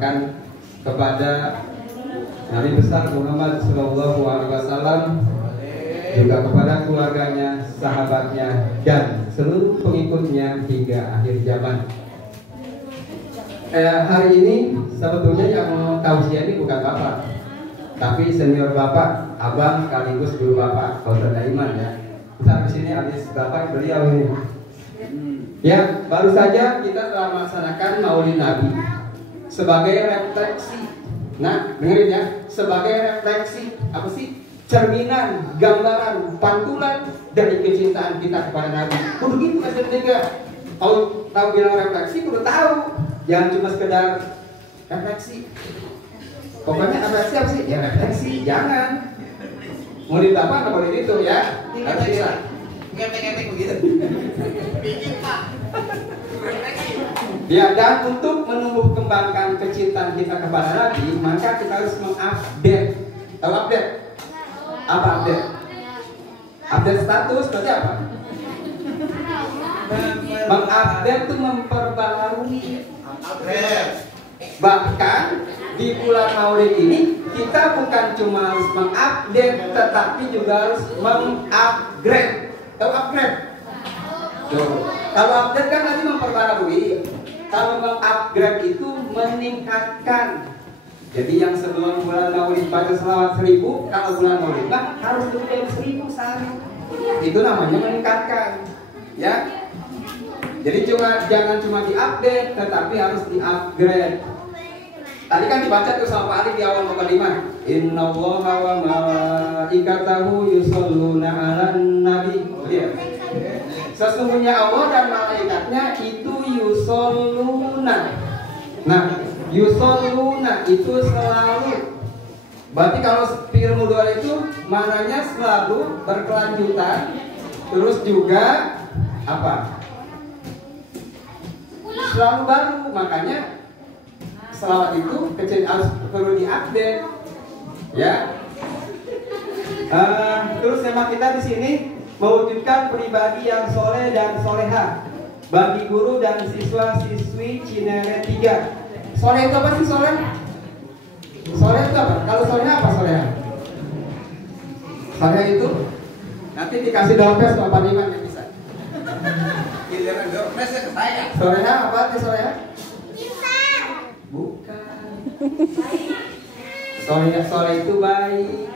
salamkan kepada Nabi besar Muhammad Sallallahu Alaihi Wasallam, juga kepada keluarganya, sahabatnya, dan seluruh pengikutnya hingga akhir zaman. Hari ini sebetulnya yang tausiah ini bukan bapak, tapi senior bapak, abang sekaligus guru bapak, Fauzan Daiman ya. Kita di sini habis bapak beliau ini. Ya, baru saja kita telah melaksanakan Maulid Nabi sebagai refleksi. Nah, dengerin ya, sebagai refleksi apa sih? Cerminan, gambaran, pantulan dari kecintaan kita kepada Nabi. Kudu gitu SD3. Tahu bilang refleksi, kudu tahu. Jangan cuma sekedar refleksi. Pokoknya refleksi apa sih? Ya refleksi, jangan. Murid apa nggak boleh itu ya? Harus bisa. Ngetek-ngetek begitu. Bikin Pak. Ya, dan untuk menumbuh kembangkan kecintaan kita kepada Nabi, maka kita harus mengupdate. Tahu update? Apa update? Update status berarti apa? Mengupdate itu memperbarui. Bahkan di bulan Maulid ini kita bukan cuma harus mengupdate, tetapi juga harus mengupgrade. Tahu upgrade? Kalau update kan tadi memperbarui. Kalau mengupgrade itu meningkatkan. Jadi yang sebelum bulan Maulid baca selawat 1000, kalau bulan Maulid harus lebih 1000 sehari. Itu namanya meningkatkan. Ya. Jadi jangan cuma diupdate, tetapi harus di-upgrade. Tadi kan dibaca tuh sama Pak Ali di awal mukadimah. Innallaha wa malaikatahu yusholluna 'alan nabi. Lihat. Sesungguhnya Allah dan malaikatnya itu yusoluna. Nah, yusoluna itu selalu. Berarti kalau ilmu doa itu maknanya selalu berkelanjutan. Terus juga apa? Selalu baru. Makanya selawat itu harus perlu diupdate. Ya. Terus tema kita di sini mewujudkan pribadi yang soleh dan soleha bagi guru dan siswa-siswi Cinere 3. Soleh itu apa sih soleh? Soleh itu apa? Kalau soleha apa soleha? Soleh itu nanti dikasih dompet sama Pak Iman yang bisa. Giliran dompetnya ke saya. Soleha apa arti soleha? Bukan. Soleh itu baik.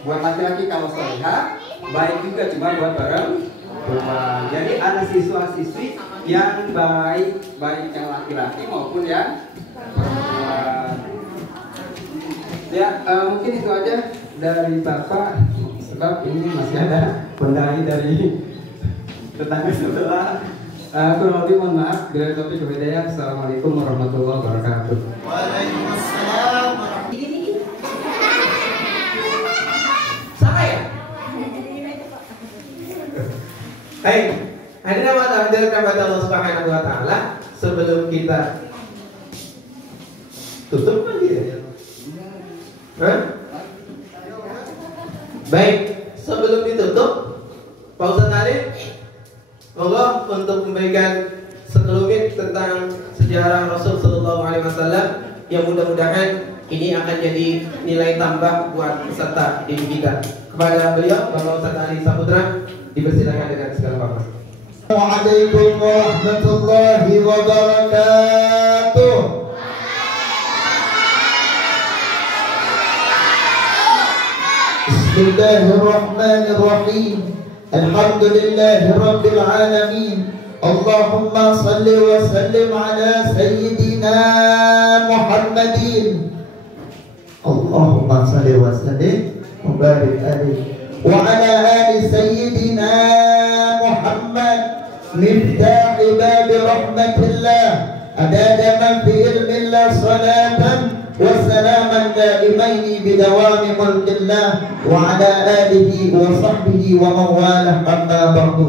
Buat laki-laki kalau soleha, baik juga cuma buat perempuan. Jadi ada siswa-siswi yang baik yang laki-laki maupun yang perempuan. Ya, mungkin itu aja dari Bapak, sebab ini masih ada pendai dari tetangga sebelah. Kurang lebih mohon maaf. Bila topik berbeda. Assalamualaikum warahmatullahi wabarakatuh. Waalaikumsalam. Sama ya? Hai, hadirin wa kepada Allah Subhanahu wa taala, sebelum kita tutup lagi ya. Baik, sebelum ditutup, Pak Ustadz Arif, monggo untuk memberikan sekelumit tentang sejarah Rasul Sallallahu Alaihi Wasallam yang mudah-mudahan ini akan jadi nilai tambah buat peserta didik kita. Kepada beliau, Bapak Ustadz Arif Saputra, dipersilakan dengan segala hormat. Waalaikumsalam warahmatullahi wabarakatuh. Bismillahirrahmanirrahim. Alhamdulillahi rabbil alamin. Allahumma salli wa sallim ala sayyidina Muhammadin. Allahumma salli wa sallim wa barik alaihi wa ala ali sayyidina Muhammad miftah bab rahmatillah adada man fi ilmillah salatan wa salaman daimaini bidawami mulkillah wa ala alihi wa sahbihi wa mawalah amma ba'du.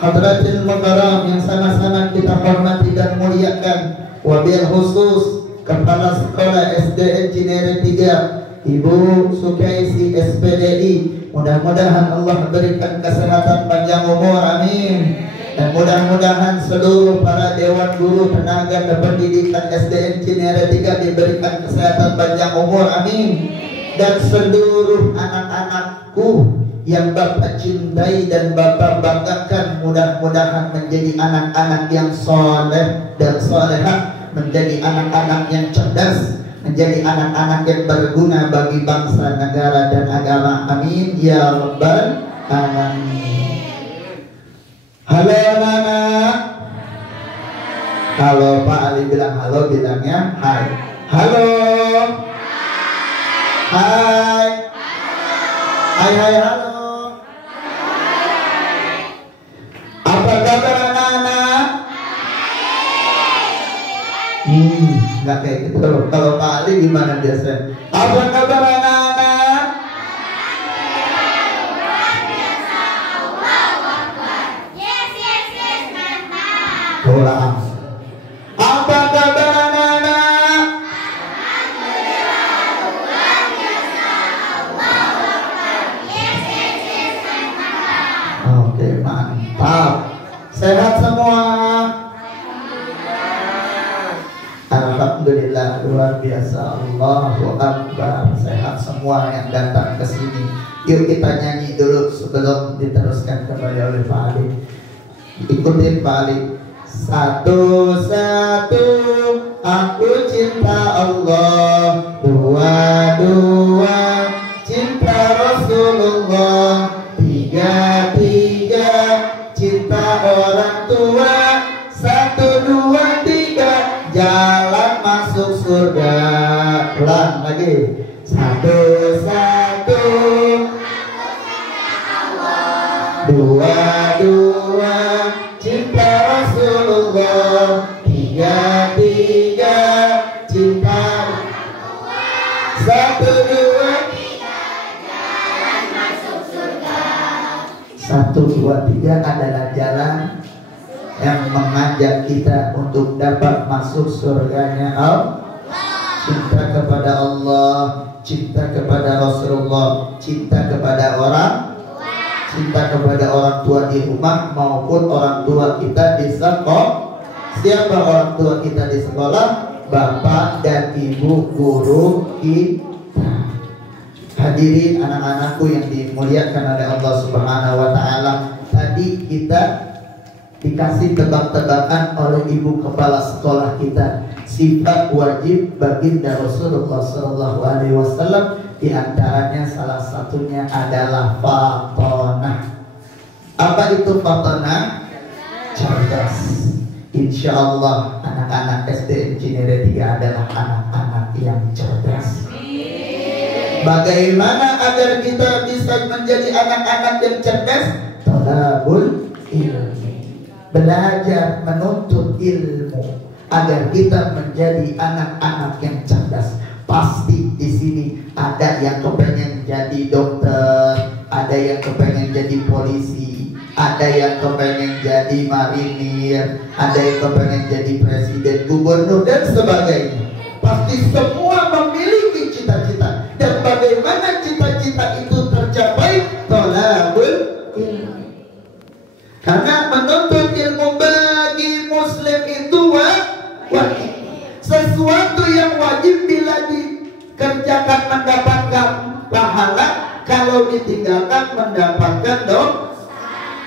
Hadratil mukarram yang sama-sama kita hormati dan muliakan, wabil khusus Kepala Sekolah SDN Cinere 3 Ibu Sukaisi SPDI. Mudah-mudahan Allah berikan kesehatan panjang umur, amin. Dan mudah-mudahan seluruh para dewan guru, tenaga kependidikan SDN Cinere 3 diberikan kesehatan panjang umur, amin. Dan seluruh anak-anakku yang Bapak cintai dan Bapak banggakan, mudah-mudahan menjadi anak-anak yang soleh dan solehah, menjadi anak-anak yang cerdas, menjadi anak-anak yang berguna bagi bangsa, negara, dan agama, amin ya rabbal alamin. Halo anak-anak. Kalau Pak Ali bilang halo, bilangnya hai. Halo. Hai. Hai hai halo. Apa kabar anak-anak? Nggak kayak gitu. Kalau Pak Ali gimana biasanya? Apa kabar anak-anak? Ulang. Apa kabar anak-anak? Oke, mantap. Sehat semua? Alhamdulillah, luar biasa. Allahu Akbar. Sehat semua yang datang ke sini. Yuk kita nyanyi dulu sebelum diteruskan kembali oleh Pak Ali. Ikutin Pak Ali. Satu-satu aku cinta Allah, dua-dua cinta Rasulullah, tiga-tiga cinta orang tua, satu, dua, tiga jalan masuk surga. Ulang lagi. Satu-satu dua-dua cinta Rasulullah, tiga-tiga cinta, satu, dua, tiga jalan masuk surga. Satu, dua, tiga adalah jalan yang mengajak kita untuk dapat masuk surganya Allah. Cinta kepada Allah, cinta kepada Rasulullah, cinta kepada orang, cinta kepada orang tua di rumah maupun orang tua kita di sekolah. Siapa orang tua kita di sekolah? Bapak dan ibu guru kita. Hadirin anak-anakku yang dimuliakan oleh Allah Subhanahu wa taala. Tadi kita dikasih tebak-tebakan oleh ibu kepala sekolah kita, sifat wajib baginda Rasulullah SAW. Di antaranya salah satunya adalah fatonah. Apa itu fatonah? Cerdas. Insya Allah anak-anak SDN Cinere 3 adalah anak-anak yang cerdas. Bagaimana agar kita bisa menjadi anak-anak yang cerdas? Thalabul ilmi. Belajar menuntut ilmu agar kita menjadi anak-anak yang cerdas. Pasti di sini ada yang kepengen jadi dokter, ada yang kepengen jadi polisi, ada yang kepengen jadi marinir, ada yang kepengen jadi presiden, gubernur, dan sebagainya. Pasti semua memiliki cita-cita. Dan bagaimana cita-cita itu tercapai? Thalabul ilmi. Karena menuntut ilmu bagi muslim itu wajib. Sesuatu yang wajib bila dikerjakan mendapatkan pahala, kalau ditinggalkan mendapatkan dosa.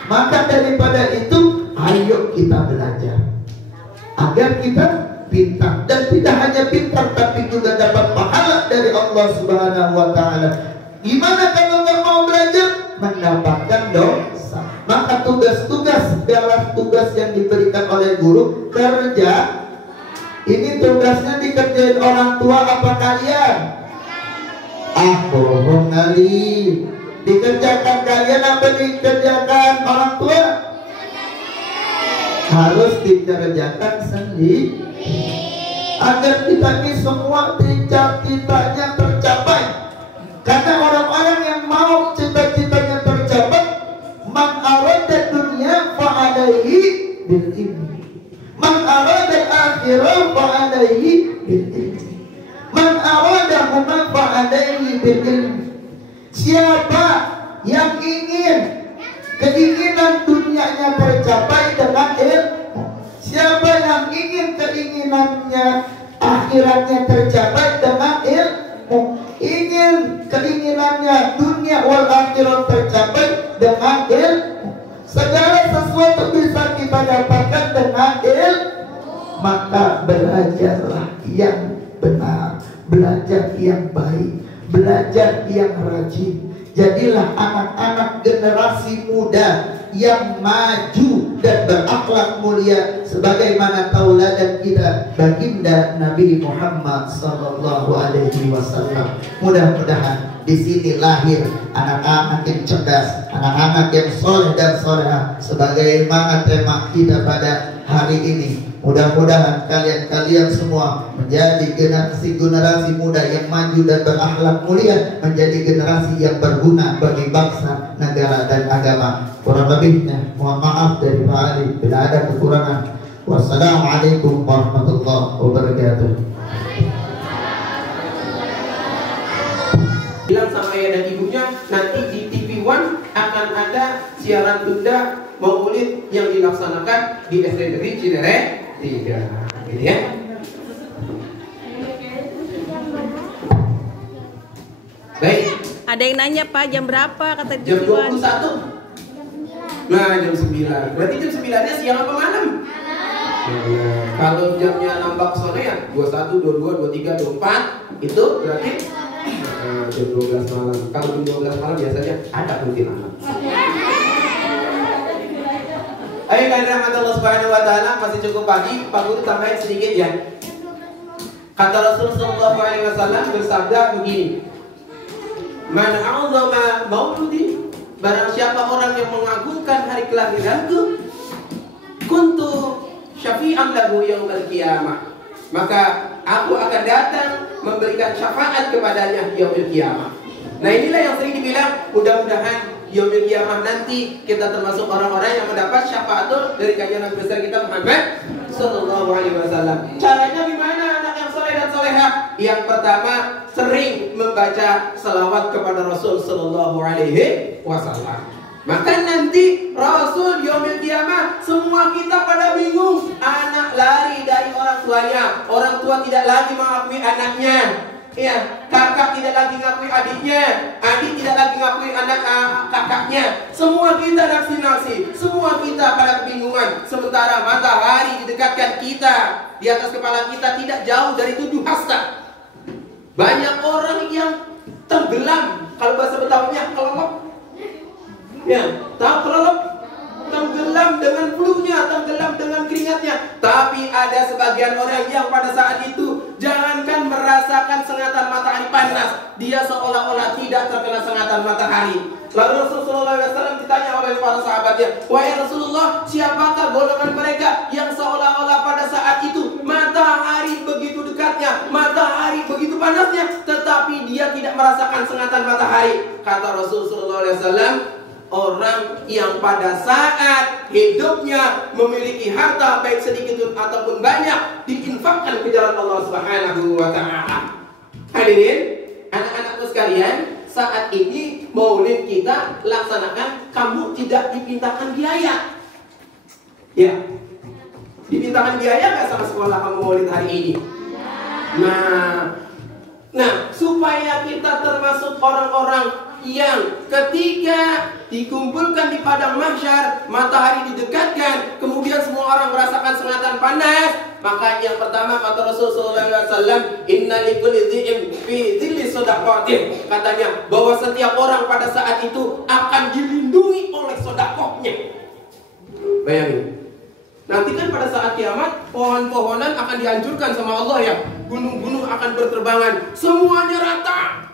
Maka daripada itu, ayo kita belajar agar kita pintar, dan tidak hanya pintar tapi juga dapat pahala dari Allah Subhanahu wa taala. Gimana kalau nggak mau belajar? Mendapatkan dosa. Maka tugas-tugas adalah tugas yang diberikan oleh guru. Kerja ini tugasnya dikerjain orang tua apa kalian? Bohong kali. Dikerjakan kalian apa dikerjakan orang tua? Harus dikerjakan sendiri agar kita ini semua cita-citanya tercapai. Karena orang-orang yang mau cita-citanya tercapai, man arada dunya fa'alaihi bil ilmi, man arada akhirah fa'alaihi bil ilmi, man arada huma fa'alaihi bil ilmi. Siapa yang ingin keinginan dunia dunianya tercapai dengan ilmu. Siapa yang ingin keinginannya akhiratnya tercapai dengan ilmu, ingin keinginannya dunia wal akhirat tercapai dengan ilmu. Segala sesuatu bisa kita dapatkan dengan ilmu. Maka belajarlah yang benar, belajar yang baik, belajar yang rajin. Jadilah anak-anak generasi muda yang maju dan berakhlak mulia sebagaimana tauladan kita baginda Nabi Muhammad sallallahu alaihi wasallam. Mudah-mudahan di sini lahir anak-anak yang cerdas, anak-anak yang soleh dan solehah sebagaimana tema kita pada hari ini. Mudah-mudahan kalian semua menjadi generasi muda yang maju dan berakhlak mulia, menjadi generasi yang berguna bagi bangsa, negara dan agama. Kurang lebihnya mohon maaf dari Pak Ali bila ada kekurangan. Wassalamualaikum warahmatullahi wabarakatuh. Bilang sama ayah dan ibunya, nanti di TV One akan ada siaran tunda Maulid yang dilaksanakan di SD Negeri Cinere 3, gitu ya. Baik. Ada yang nanya Pak, jam berapa kata Jam TV One? 21. Nah, jam 9. Berarti jam 9-nya siang apa malam? Kalau jamnya nambah sore ya 21, 22, 23, 24 itu berarti jam 12 malam. Kalau jam 12 malam biasanya ada kuntilanak. Ayo kalian rahmat Allah Subhanahu wa taala, masih cukup pagi, Pak Guru tambahin sedikit ya. Kata Rasulullah sallallahu alaihi wasallam bersabda begini. Man 'azzama mauludi, barang siapa orang yang mengagungkan hari kelahiranku, kuntu syafi'an lahu yaumil qiyamah, maka aku akan datang memberikan syafaat kepadanya yaumil qiyamah. Nah, inilah yang sering dibilang, mudah-mudahan yaumil qiyamah nanti kita termasuk orang-orang yang mendapat syafaat dari kajian Nabi besar kita Muhammad sallallahu alaihi wasallam. Caranya gimana anak yang soleh dan solehah? Yang pertama, sering membaca salawat kepada Rasul sallallahu alaihi wasallam. Maka nanti Rasul yaumil qiyamah semua kita pada bingung. Anak lari dari orang tuanya, orang tua tidak lagi mengakui anaknya. Ya, kakak tidak lagi ngakui adiknya, adik tidak lagi ngakui anak kakaknya. Semua kita nafsi-nafsi, semua kita pada kebingungan. Sementara matahari didekatkan kita, di atas kepala kita tidak jauh dari 7 hasta. Banyak orang yang tenggelam, kalau bahasa Betawinya kelelep. Ya, tahu kelelep? Tenggelam dengan flu-nya, tenggelam dengan keringatnya. Tapi ada sebagian orang yang pada saat itu jangankan merasakan sengatan matahari panas, dia seolah-olah tidak terkena sengatan matahari. Lalu Rasulullah SAW ditanya oleh para sahabatnya, wahai Rasulullah, siapakah golongan mereka yang seolah-olah pada saat itu matahari begitu dekatnya, matahari begitu panasnya, tetapi dia tidak merasakan sengatan matahari? Kata Rasulullah SAW, orang yang pada saat hidupnya memiliki harta baik sedikit ataupun banyak diinfakkan ke jalan Allah Subhanahu wa taala. Hadirin, anak-anakku sekalian, saat ini maulid kita laksanakan, kamu tidak dipintakan biaya. Ya. Dipintakan biaya enggak sama sekolah kamu maulid hari ini? Nah, supaya kita termasuk orang-orang yang ketika dikumpulkan di padang mahsyar, matahari didekatkan, kemudian semua orang merasakan sengatan panas, maka yang pertama kata Rasulullah SAW, inna likulli dhi'in fi dhilli shadaqatih, katanya bahwa setiap orang pada saat itu akan dilindungi oleh sedekahnya. Bayangin, nanti kan pada saat kiamat pohon-pohonan akan dihancurkan sama Allah ya, gunung-gunung akan berterbangan, semuanya rata.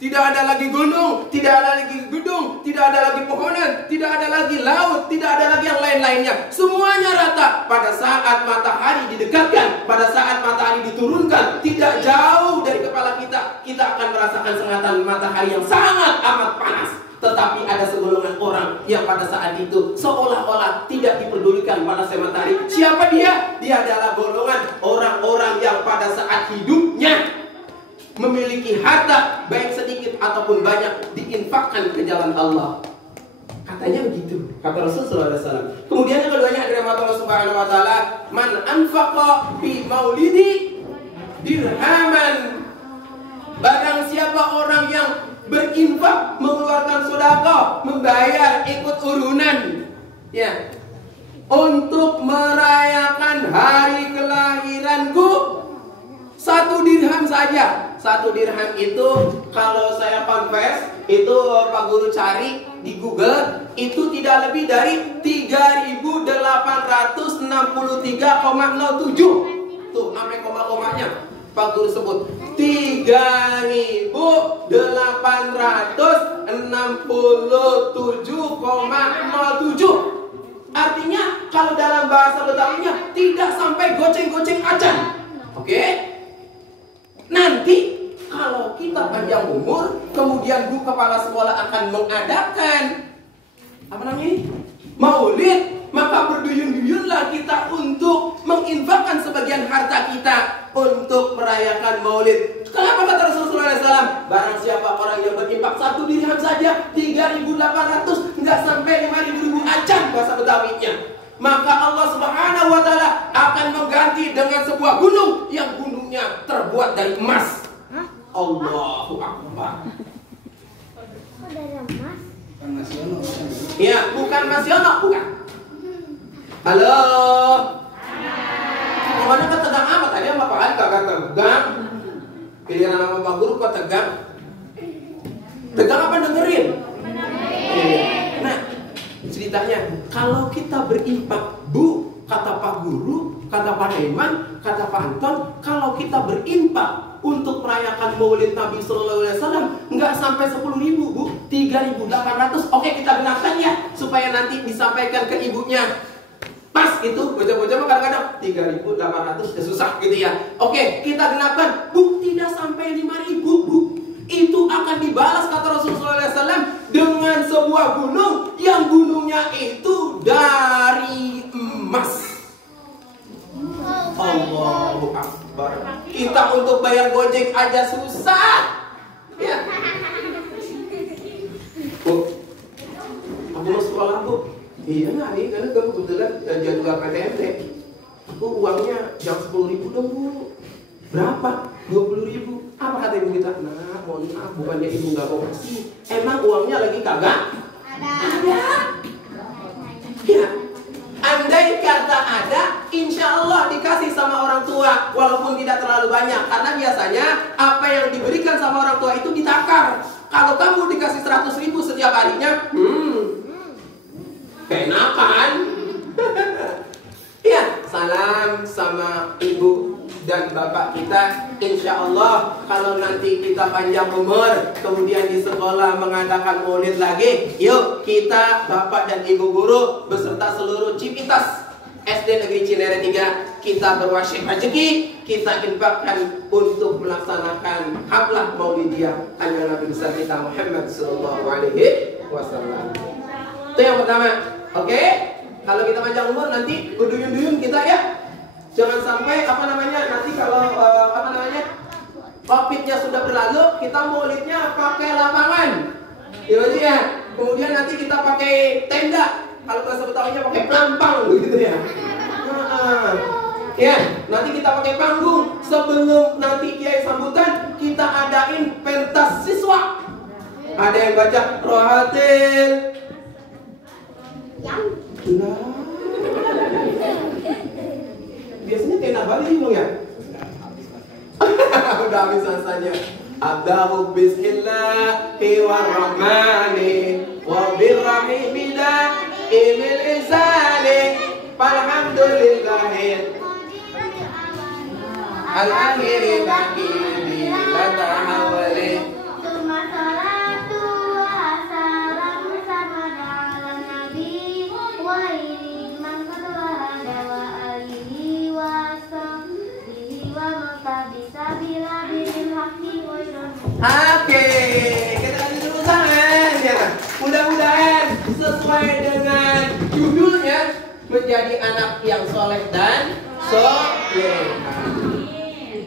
Tidak ada lagi gunung, tidak ada lagi gedung, tidak ada lagi pohonan, tidak ada lagi laut, tidak ada lagi yang lain-lainnya. Semuanya rata. Pada saat matahari didekatkan, pada saat matahari diturunkan, tidak jauh dari kepala kita, kita akan merasakan sengatan matahari yang sangat amat panas. Tetapi ada segolongan orang yang pada saat itu seolah-olah tidak diperdulikan pada matahari. Siapa dia? Dia adalah golongan orang-orang yang pada saat hidupnya memiliki harta baik sedikit ataupun banyak diinfakkan ke jalan Allah. Kata Katanya begitu, kata Rasulullah SAW. Kemudian yang keduanya adalah Allah Subhanahu Wa Taala, man anfaqa fi maulidi dirhaman. Barang siapa orang yang berinfak, mengeluarkan sedekah, membayar ikut urunan, ya, untuk merayakan hari kelahiranku, 1 dirham saja. 1 dirham itu kalau saya confess, itu Pak Guru cari di Google, itu tidak lebih dari 3.863,07. Tuh, sampai koma-komanya Pak Guru sebut 3.867,07. Artinya kalau dalam bahasa Betawinya tidak sampai goceng-goceng acan. Oke? Nanti kalau kita panjang umur, kemudian Bu Kepala Sekolah akan mengadakan apa namanya? Maulid, maka berduyun-duyunlah kita untuk menginfakkan sebagian harta kita untuk merayakan maulid. Kenapa kata Rasulullah SAW? Barang siapa orang yang berinfak 1 dirham saja, 3.800, nggak sampai 5.000 acan bahasa Betawinya, maka Allah Subhanahu Wa Taala akan mengganti dengan sebuah gunung yang gunungnya terbuat dari emas. Allahu Akbar. Ya, bukan Mas Yono, bukan. Halo. Kemana kan tegang amat? Tadi apa Pak kagak tegang. Pilihan nama Pak Guru kok tegang. Tegang apa dengerin? Nah, ceritanya kalau kita berinfak, Bu, kata Pak Guru, kata Pak Iman, kata Pak Anton, kalau kita berinfak untuk merayakan Maulid Nabi Sallallahu Alaihi Wasallam nggak sampai 10.000, Bu, 3.800. Oke, kita genapkan ya supaya nanti disampaikan ke ibunya. Pas itu bocah-bocah kadang-kadang 3.800 ya susah gitu ya. Oke, kita genapkan, Bu, tidak sampai 5.000, Bu. Itu akan dibalas kata Rasulullah SAW dengan sebuah gunung yang gunungnya itu dari emas. Allahu Akbar. Kita untuk bayar Gojek aja susah. Ya. Bu, aku mau sekolah, Bu. Iya, nah, ini karena kamu kebetulan jadwal PTMT. Aku uangnya jam 10.000 dong, Bu. Berapa? 20.000. Apa kata ibu kita? Nah, mohon maaf, bukannya ibu nggak mau kasih. Emang uangnya lagi kagak? Ada. Ya. Andai kata ada, insya Allah dikasih sama orang tua, walaupun tidak terlalu banyak. Karena biasanya apa yang diberikan sama orang tua itu ditakar. Kalau kamu dikasih 100.000 setiap harinya, keenakan. Ya, salam sama ibu dan bapak kita. Insya Allah kalau nanti kita panjang umur, kemudian di sekolah mengadakan maulid lagi, yuk kita bapak dan ibu guru beserta seluruh Cipitas SD Negeri Cinere 3, kita berwasiat rezeki, kita infakkan untuk melaksanakan haflah maulidiyah hanya Nabi besar kita Muhammad Sallallahu Alaihi Wasallam. Itu yang pertama. Oke, kalau kita panjang umur nanti berduyun-duyun kita ya. Jangan sampai nanti kalau COVID-nya sudah berlalu, kita maulidnya pakai lapangan, ya. Kemudian nanti kita pakai tenda, kalau bahasa Betawinya pakai pelampang, gitu ya. Ya, nanti kita pakai panggung. Sebelum nanti kiai sambutan, kita adain pentas siswa. Ada yang baca rohatil. Biasanya tenda Bali bingung ya? Udah habis rasanya. Abdahu bismillahirrahmani wa birrahimina imil izali falhamdulillahi al-akhiri baqidi la tahawali. Oke, kita lanjut dulu ya. Mudah-mudahan sesuai dengan judulnya, menjadi anak yang soleh dan soleh.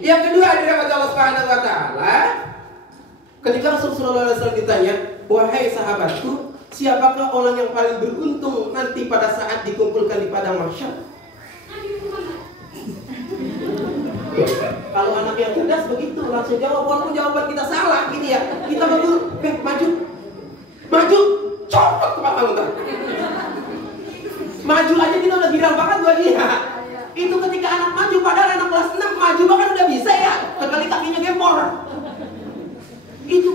Yang kedua adalah kata Allah Subhanahu Wa Taala, ketika Rasulullah SAW ditanya, wahai sahabatku, Siapakah orang yang paling beruntung nanti pada saat dikumpulkan di padang mahsyar? Kalau anak yang cerdas begitu langsung jawab, walaupun jawaban kita salah gitu ya. Kita maju, copot kepala kamu ntar. Maju aja kita udah girang banget buat dia. Itu ketika anak maju, padahal anak kelas 6 maju bahkan udah bisa ya, kecuali kakinya gempor. Itu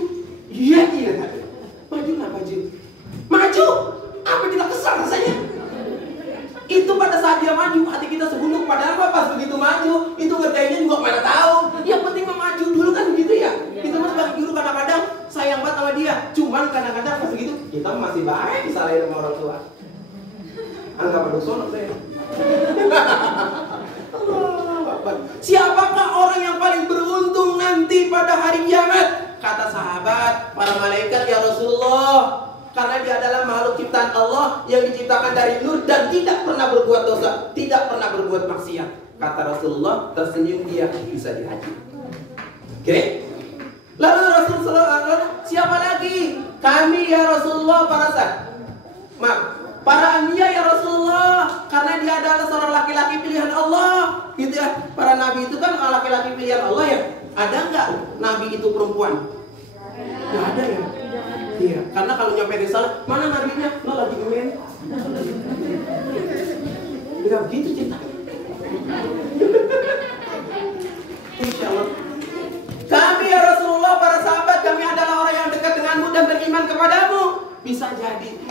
iya. Maju, apa kita kesal rasanya? Itu pada saat dia maju, hati kita segunduk. Padahal pas begitu maju, itu ngerjainnya juga mana tahu. Yang penting maju dulu kan gitu ya. Kita mas sebagai guru kadang-kadang sayang banget sama dia. Cuman kadang-kadang pas begitu, kita masih baik disalahin sama orang tua. Anggap ada sono saya. Siapakah orang yang paling beruntung nanti pada hari kiamat? Kata sahabat, para malaikat, ya Rasulullah, karena dia adalah makhluk ciptaan Allah yang diciptakan dari nur dan tidak pernah berbuat dosa, tidak pernah berbuat maksiat. Kata Rasulullah, tersenyum dia, bisa dihaji. Oke? Lalu Rasulullah, siapa lagi? Kami ya Rasulullah, para anbiya ya Rasulullah, karena dia adalah seorang laki-laki pilihan Allah. Gitu ya, para nabi itu kan laki-laki pilihan Allah ya. Ada nggak nabi itu perempuan? Nggak ada ya. Iya, karena kalau nyampe risalah, mana nabinya? Lo lagi ngemen. Tidak begitu cinta. Insya Allah. Kami ya Rasulullah, para sahabat, kami adalah orang yang dekat denganmu dan beriman kepadamu.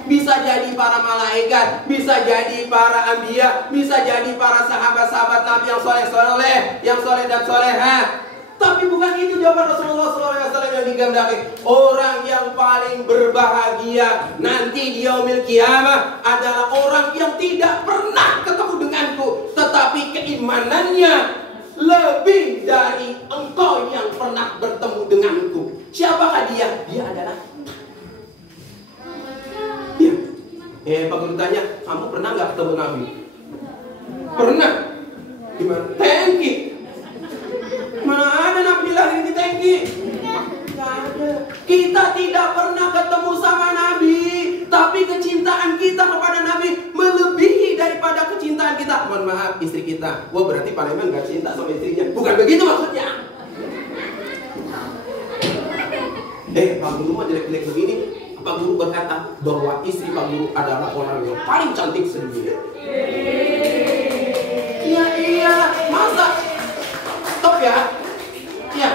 Bisa jadi para malaikat, bisa jadi para anbiya, bisa jadi para sahabat-sahabat Nabi yang soleh-soleh, yang soleh dan soleha. Tapi bukan itu jawaban Rasulullah SAW yang digandaki. Orang yang paling berbahagia nanti di yaumil kiamah adalah orang yang tidak pernah ketemu denganku, tetapi keimanannya lebih dari engkau yang pernah bertemu denganku. Siapakah dia? Dia adalah Pak Guru tanya, kamu pernah nggak ketemu Nabi? Pernah. Gimana? Tangki. Mana ada Nabi lahir di tangki? Nggak ada. Kita tidak pernah ketemu sama Nabi, tapi kecintaan kita kepada Nabi melebihi daripada kecintaan kita. Mohon maaf, istri kita. Wah, berarti Pak Leman nggak cinta sama istrinya. Bukan begitu maksudnya. Pak Guru mah jelek-jelek begini. Pak Guru berkata bahwa istri Pak Guru adalah orang yang paling cantik sedunia. Iya, masa? Stop ya. Iya,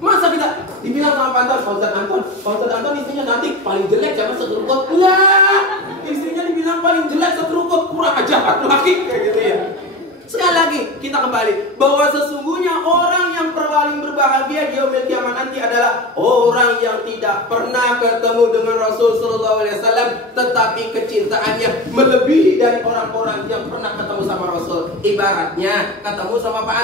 masa kita dibilang sama Pak Ustadz Anton istrinya cantik, paling jelek jangan sekerukut. Lah, istrinya dibilang paling jelek sekerukut, kurang ajar laki kayak gitu ya. Sekali lagi kita kembali bahwa sesungguhnya orang yang paling berbahagia di yaumil kiamat nanti adalah orang yang tidak pernah ketemu dengan Rasul sallallahu alaihi wasallam, tetapi kecintaannya melebihi dari orang-orang yang pernah ketemu sama Rasul. Ibaratnya ketemu sama Pak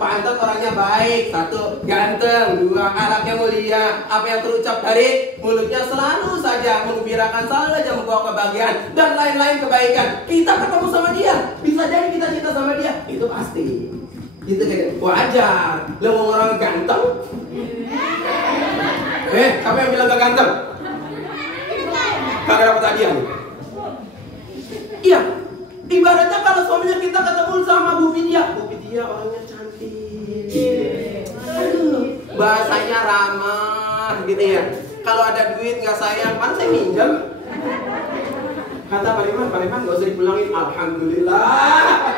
Anton orangnya baik, satu ganteng, dua akhlaknya mulia, apa yang terucap dari mulutnya selalu saja menggembirakan, selalu saja membawa kebahagiaan dan lain-lain kebaikan. Kita ketemu sama dia, bisa jadi kita cinta sama dia. Itu pasti. Gitu kan? Wajar. Lo mau orang ganteng? Kamu yang bilang gak ganteng? Kagak dapat hadiah. Iya. Ibaratnya kalau suaminya kita ketemu sama Bu Vidya orangnya cantik. Aduh, bahasanya ramah gitu ya. Kalau ada duit nggak sayang, mana saya minjem? Kata Pak Liman nggak usah dipulangin. Alhamdulillah.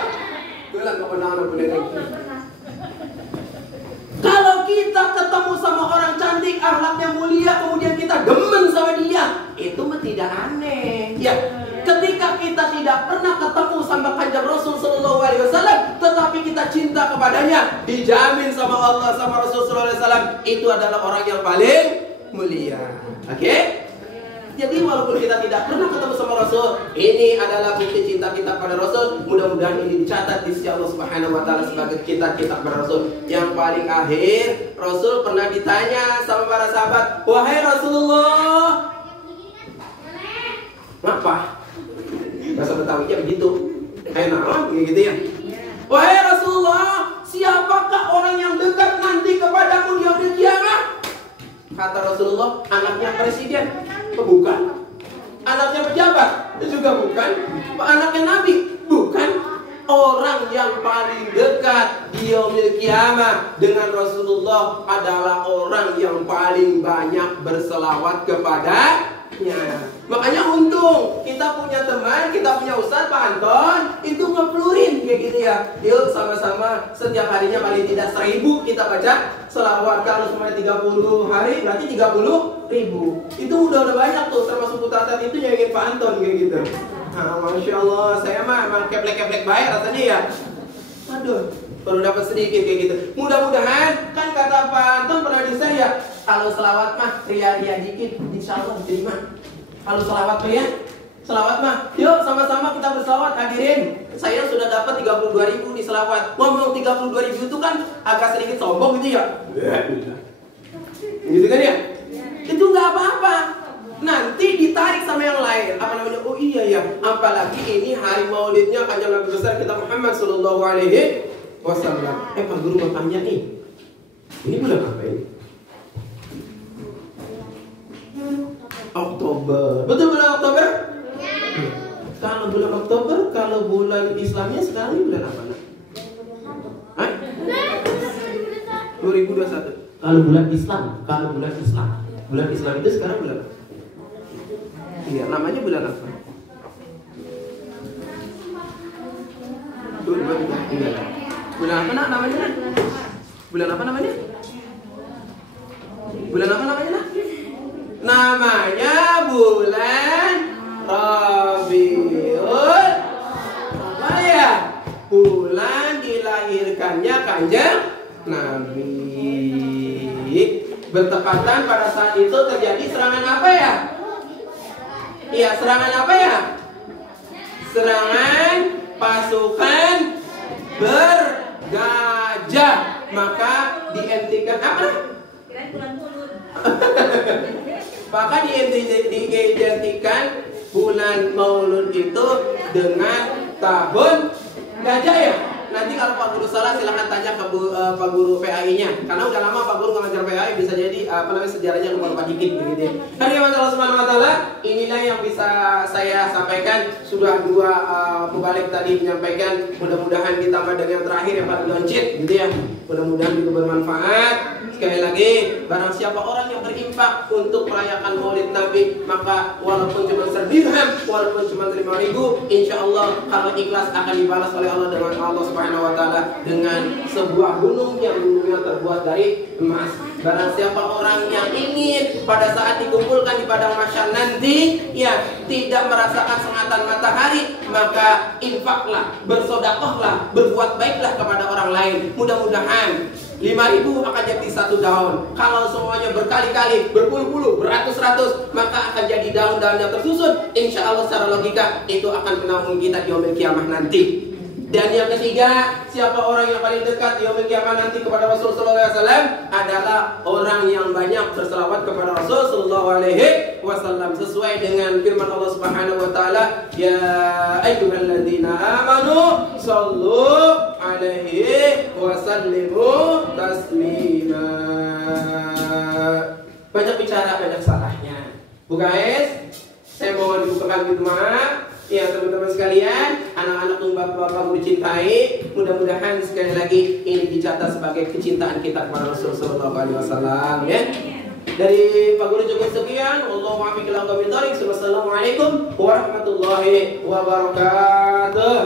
Kalau kita ketemu sama orang cantik, akhlaknya mulia, kemudian kita demen sama dia, itu mah tidak aneh. Ya, ketika kita tidak pernah ketemu sama Kanjeng Rasul sallallahu alaihi wasallam, tetapi kita cinta kepadanya, dijamin sama Allah sama Rasul sallallahu alaihi wasallam, itu adalah orang yang paling mulia. Oke? Jadi walaupun kita tidak pernah ketemu sama Rasul, ini adalah bukti cinta kita pada Rasul. Mudah-mudahan ini dicatat di sisi Allah Subhanahu wa taala sebagai kita pada Rasul. Yang paling akhir, Rasul pernah ditanya sama para sahabat, "Wahai Rasulullah." Kenapa? Bahasa Betawinya begitu. Enak gitu ya. "Wahai Rasulullah, siapakah orang yang dekat nanti kepadamu di yaumil kiamah?" Kata Rasulullah, anaknya presiden. Bukan. anaknya pejabat, juga bukan. Anaknya Nabi, bukan. Orang yang paling dekat di yaumil kiamah dengan Rasulullah adalah orang yang paling banyak berselawat kepadanya. Makanya untung kita punya teman, kita punya Ustaz Pak Anton, itu ngeplurin kayak gitu ya. Yuk sama-sama setiap harinya paling tidak 1000 kita baca selawat. Kalau semuanya 30 hari berarti 30.000. Itu udah banyak tuh, termasuk Ustaz itu nyanyiin Pak Anton kayak gitu. Nah, Masya Allah, saya mah emang keplek-keplek baik rasanya ya. Aduh, baru dapat sedikit kayak gitu. Mudah-mudahan, kan kata Pak Anton pernah di saya, kalau selawat mah ria-ria dikit, insya Allah diterima. Kalau selawat mah ya, selawat mah, yuk sama-sama kita berselawat, hadirin. Saya sudah dapat 32.000 di selawat. Ngomong 32.000 itu kan agak sedikit sombong gitu ya. Gitu kan ya? Itu nggak apa-apa. Nanti ditarik sama yang lain. Apa namanya? Oh iya ya. Apalagi ini hari maulidnya kanjeng Nabi besar kita Muhammad Sallallahu Alaihi Wasallam. Pak Guru mau tanya nih. Ini bulan apa ini? Oktober. Betul bulan Oktober? Kalau bulan Oktober, kalau bulan Islamnya sekarang ini bulan apa? Hah? 2021. Kalau bulan Islam, bulan Islam itu sekarang bulan apa? Iya, namanya bulan apa? Bulan apa namanya? Bulan apa namanya? Bulan apa namanya? Namanya bulan Rabiul apa ya? Bulan dilahirkannya kanjeng Nabi. Bertepatan pada saat itu terjadi serangan apa ya? Iya, serangan apa ya? Serangan pasukan bergajah. Maka dihentikan apa? Maka diidentikan bulan Maulud itu dengan tahun gajah ya. Nanti kalau Pak Guru salah silahkan tanya ke Pak Guru PAI-nya. Karena udah lama Pak Guru ngajar PAI, bisa jadi sejarahnya lupa dikit begitu. Hari Allah Subhanahu wa taala, inilah yang bisa saya sampaikan. Sudah dua mubalik tadi menyampaikan. Mudah-mudahan ditambah dengan yang terakhir yang paling loncit gitu ya. Mudah-mudahan itu bermanfaat. Sekali lagi, barang siapa orang yang berinfak untuk merayakan Maulid Nabi, maka walaupun cuma 1 dirham, walaupun cuma 5.000, insya Allah kalau ikhlas akan dibalas oleh Allah dengan Allah Subhanahu wa taala dengan sebuah gunung yang gunungnya terbuat dari emas. Barang siapa orang yang ingin pada saat dikumpulkan di padang mahsyar nanti ya tidak merasakan sengatan matahari, maka infaklah, bersedekahlah, berbuat baiklah kepada orang lain. Mudah-mudahan 5.000 akan jadi 1 daun. Kalau semuanya berkali-kali, berpuluh-puluh, beratus-ratus, maka akan jadi daun-daun yang tersusun. Insya Allah secara logika itu akan menaungi kita di yaumil kiamah nanti. Dan yang ketiga, siapa orang yang paling dekat di yaumil kiamah nanti kepada Rasulullah SAW adalah orang yang banyak berselawat kepada Rasulullah SAW sesuai dengan firman Allah Subhanahu wa taala, ya ayyuhalladzina amanu sallu alaihi wa sallimu taslima. Banyak bicara, banyak salahnya. Bu guys, saya mohon dibukakan pintu maaf. Ya teman-teman sekalian, anak-anak yang bapak-bapak dicintai, mudah-mudahan sekali lagi ini dicatat sebagai kecintaan kita kepada Rasulullah SAW ya. Dari Pak Guru cukup sekian. Wallahu a'lam bishawab. Wassalamualaikum warahmatullahi wabarakatuh.